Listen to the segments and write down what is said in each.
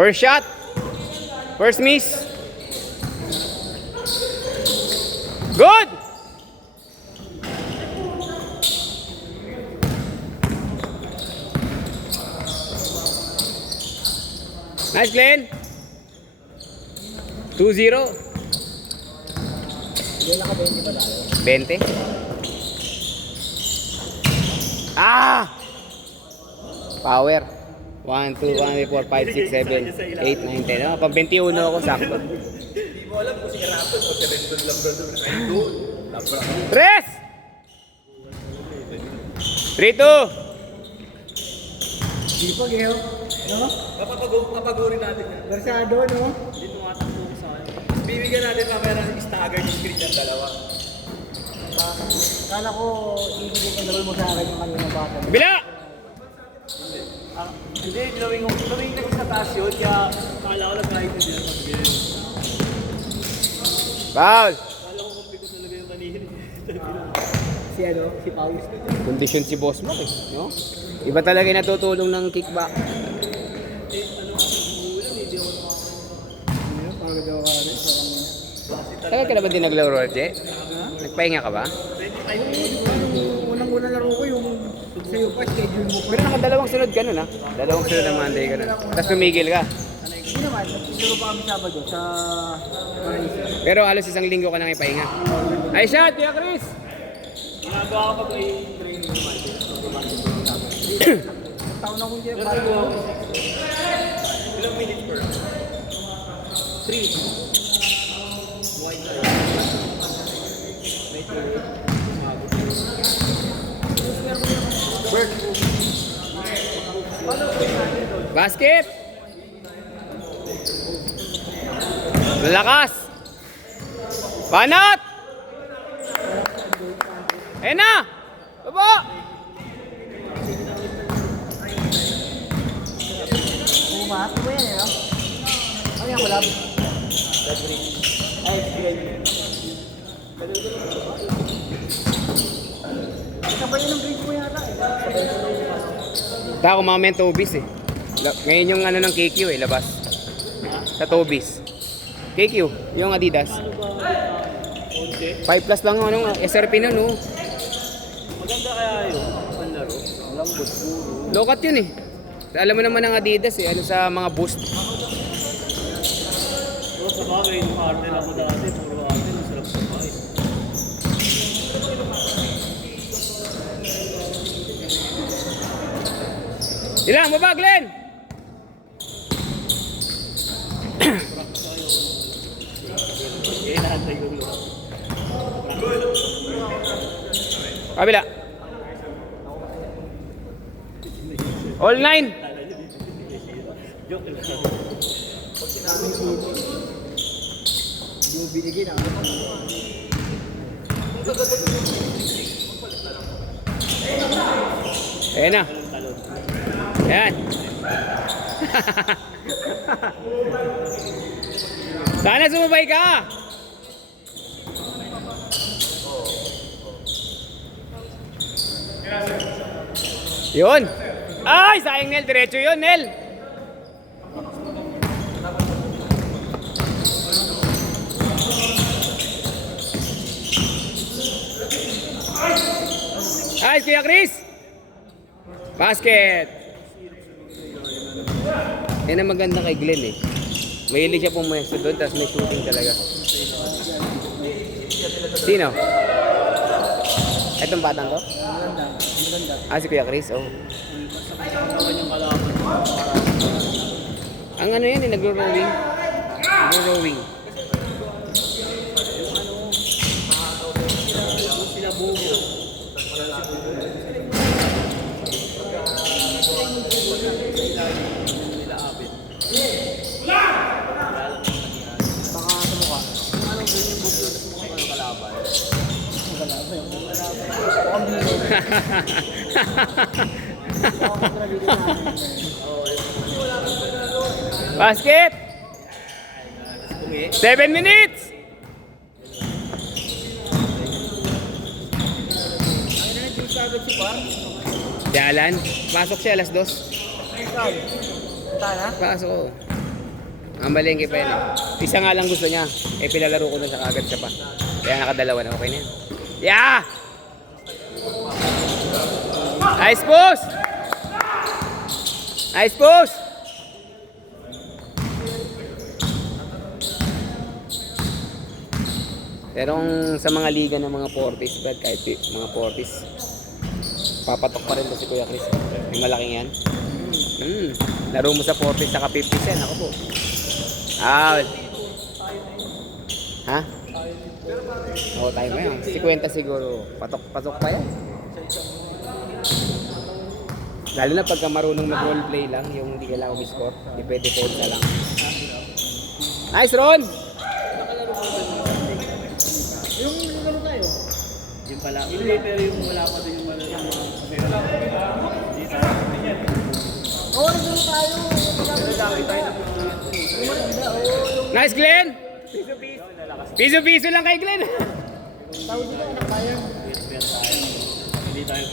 First shot. First miss. Good! Nice, Glenn. 2-0. Ilan ka 20 ba tayo? 20. Ah! Power. 1, 2, 1, 4, 5, 6, 7, 8, 9, 10. Oh, pang 21 ako, sakto. Hindi mo alam kung si Erapos o si Rendon Labrador. Ay, doon. Labrador. Tres! 3-2. Di pa, Geo. No? Kapag-uri natin yan. Versado, no? Hindi tumatakbo ko sa akin. Bibigyan natin mamaya ng stagger yung screen yung dalawa. Kala ko, ibigay ko naman mo sa akin yung kanina bata. Bila! Hindi, gawin ko sa taas yun, kaya kala ko nag-ride na dyan. Foul! Kala ko kumpi ko talaga yung kanina. Si ano? Si Paus. Kondisyon si boss mo, eh. No? Iba talaga yung natutulong ng kickback. Pagod ako ka rin. Kaya ka na ba din naglaro, Roger? Nagpahinga ka ba? Unang-una laro ko yung sa'yo pa, schedule mo pa. Pero nakadalawang sunod ka nun, ha? Dalawang sunod na Monday ka nun. Tapos tumigil ka. Hindi naman, nagtuturo pa kami Sabado sa Malaysia. Pero halos isang linggo ka nang ipahinga. Ay, shot! Kuya Chris! Ginagawa ko pag may training naman. Taon na kong dyan. Ilang minutes per? 3. White na lang. Bird. Basket! Lalakas! Banat! Ayan na! Baba! Umahat mo yan, no? Ano yan, malab? Ay, sige. Sabay yun ang grade mo yata, eh. Ako mga men Tobis, eh. Ngayon yung ano ng KQ, eh, labas. Sa Tobis. KQ, yung Adidas. 5 plus lang yung ano, SRP na, no? Maganda kaya yun, panlaro. Lambot, puro. Low-cut yun, eh. Alam mo naman ng Adidas, eh, ano sa mga boost. Pero sa bagay, yung partner ako dati, puro atin, ang sarap sa bagay. Ilang, baba, Glenn! Kaya naantay ko yun. Kabila. All 9. Joke lang. Yung binigay na. Ayan na. Ayan. Sana sumabay ka. Yun. Ay, sayang Nel. Diretso yun, Nel. Ay, Kuya Chris. Basket. Yan ang maganda kay Glenn, eh. Mahilig siya pumuwesto doon, tapos may shooting talaga. Sino? Itong batang to? Ah, si Kuya Chris, oh. Ang ano yan, eh, nagro-rowing. Nagro-rowing. Sila bumo. Baka sa mukha. Anong ganyan buklo sa mukha ng kalaban? Basket! 7 minutes! Si Alan, pasok siya alas 2. Tana? Pasok ko. Ang malengke pa yan eh. Isa nga lang gusto niya. Eh pinalaro ko na sa kagad siya pa. Kaya nakadalawa na, okay na yan. Yeah! Nice push! Nice push! Pero sa mga liga ng mga 40s, Brad, kahit mga 40s, papatok pa rin to si Kuya Chris. Yung malaking yan. Laro mo sa 40s saka 50s yan. Ako po. Ah. Ha? Oo, tayo mo yan. 50 siguro. Patok pa yan. Lalo na pagka marunong mag-roleplay lang, yung hindi kailangan mag-score. Hindi pwede na lang. Nice, Ron! Yung nagano tayo? Yung pala. Hindi, pero yung wala pa din yung mga oo, nagano tayo. Nagano tayo ng Nice, Glenn! Piso-piso lang kay Glenn! tao dito, anak tayo. Hindi tayo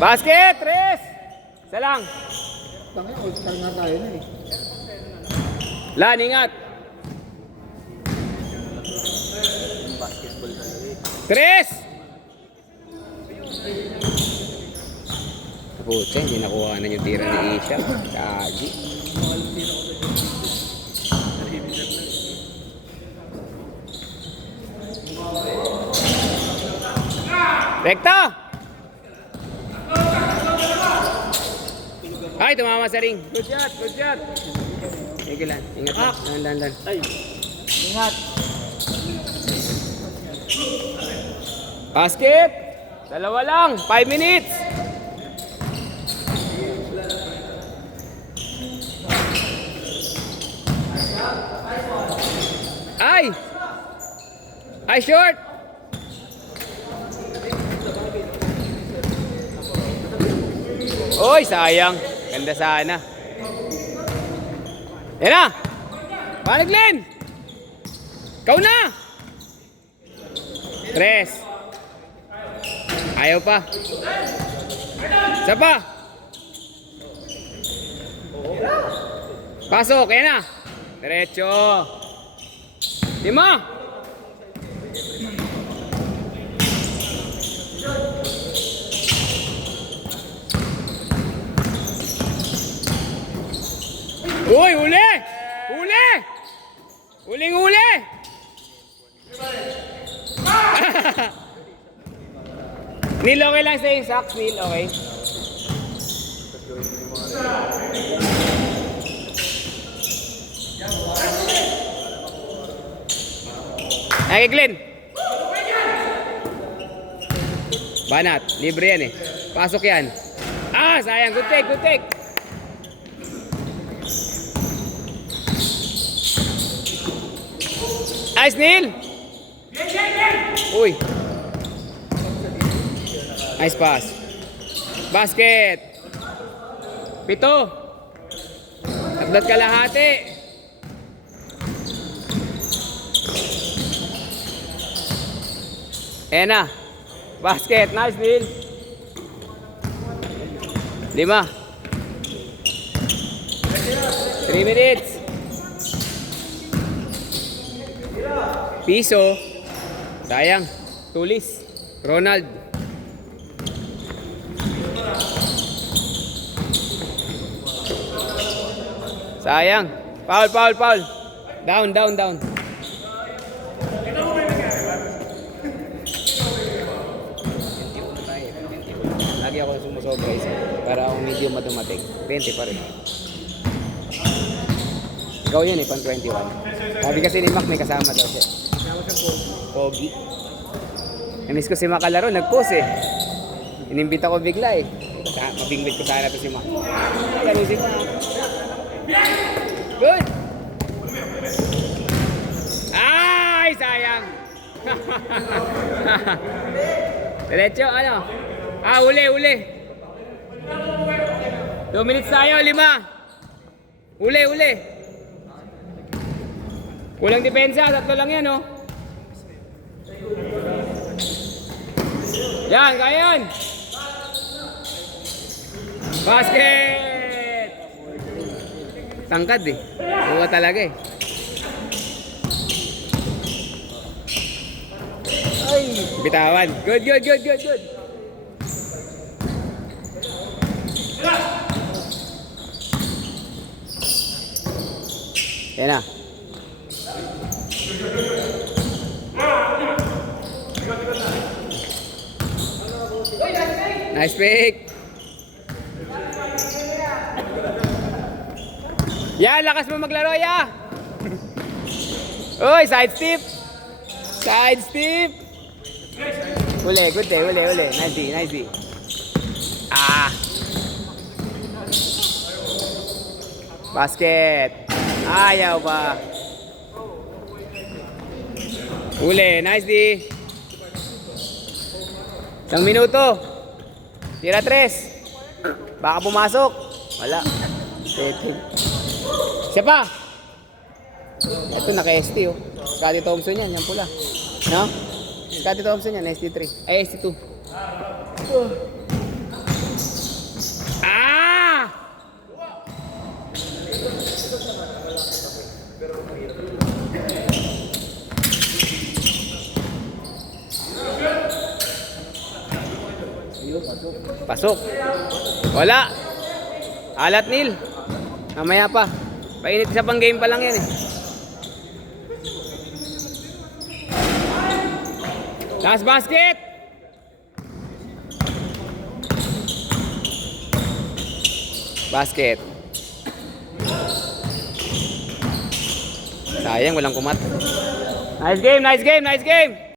Basket! Tres! Isa lang. Tangin, all-star nga tayo na eh. Lan, ingat! Basketball talaga eh. Tres! Putsa, hindi nakuha na yung tira ni Isha. Kagi. Rekta! Ay, tumama sa ring. Good shot, good shot. Sige lang, ingat lang. Dan. Ay, ingat. Basket! Dalawa lang, 5 minutes. Ay! Ay, short! Oy, sayang. Ganda sana. Yan na! Paano, Glenn? Ikaw na! Tres. Ayaw pa. Isa pa. Pasok, yan na. Diretso. 5. Uy, uli! Uli! Uling-uli! Neil, okay lang sa'yo yung socks, Neil, okay? Ay, Glenn! Banat, libre yan eh. Pasok yan. Ah, sayang. Good take, good take. Nice, Neil! Uy! Nice pass. Basket! 7. Tagdat kalahati. Ayan na. Basket. Nice, Neil. 5. 3 minutes. Piso. Sayang. Tulis. Ronald. Sayang. Foul. Down. Lagi ako sumusobra isa. Para akong medium mathematic. 20 pa rin. Ikaw yan eh, pang 21. Sabi kasi ni Mac may kasama daw siya. Pogi. Namiss ko si Mac kalaro, nag-post eh. Inimbita ko bigla eh. Mabingbit ko sana to si Mac. Laro si Mac. Good! Ay, sayang! Diretso, ano? Ah, uli. 2 minutes tayo, 5. Uli. Kulang depensa, 3 lang yan, oh. Yan, kaya yan. Basket! Tangkad eh. Buwa talaga eh. Ay! Bitawan. Good, good, good, good, good. Yan na. Nice pick. Yan, lakas mo maglaro, ya. Uy, side step. Side step. Uli, good day, uli. Nice D, nice D. Ah. Basket. Ayaw pa. Uli, nice D. 1 minuto. Tira 3. Baka pumasok. Wala. Setting. Siya pa. Ito naka-ST oh. Scottie Thompson yan, yung pula. No? Scottie Thompson yan, ST3. Ay, ST2. Ah! Pasok. Wala. Alat nil. Mamaya pa. Painit sa pang game pa lang yan eh. Last basket. Basket. Sayang walang kumat. Nice game, nice game, nice game.